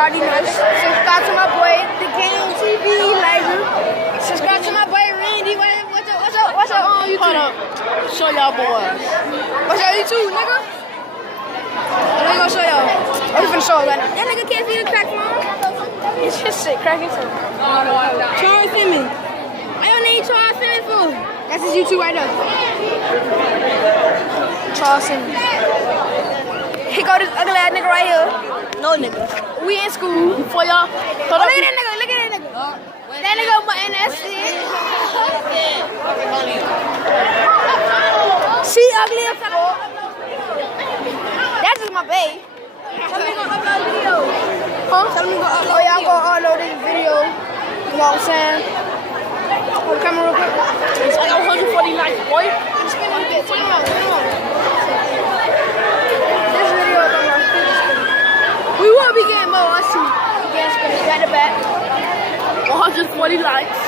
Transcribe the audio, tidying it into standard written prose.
already know. Subscribe to my boy, the Game TV Laser. Subscribe to my boy Randy. What's your on YouTube? Hold up. Show y'all boys. What's your YouTube, nigga? What are you gonna show y'all? Oh, you finna show that. That nigga can't see the crack, mom. It's just shit, crack it too. Charles Simmons. I don't need Charles Simmons food. That's his YouTube right there. Charles Simmons. He got this ugly ass nigga right here. No nigga. We in school. For y'all. Oh, look at that nigga. Look at that nigga. That nigga button that shit. She ugly as fuck. That's just my babe. Tell me gonna upload video. Huh? Tell me gonna upload. Oh yeah, I'm gonna upload this video. You know what I'm saying? Hold the camera real quick. It's like 140 likes, boy. Spin on it. Spin on. This video is on our screen. We will be getting more. Let's see. Again, spin it back to back. 140 likes.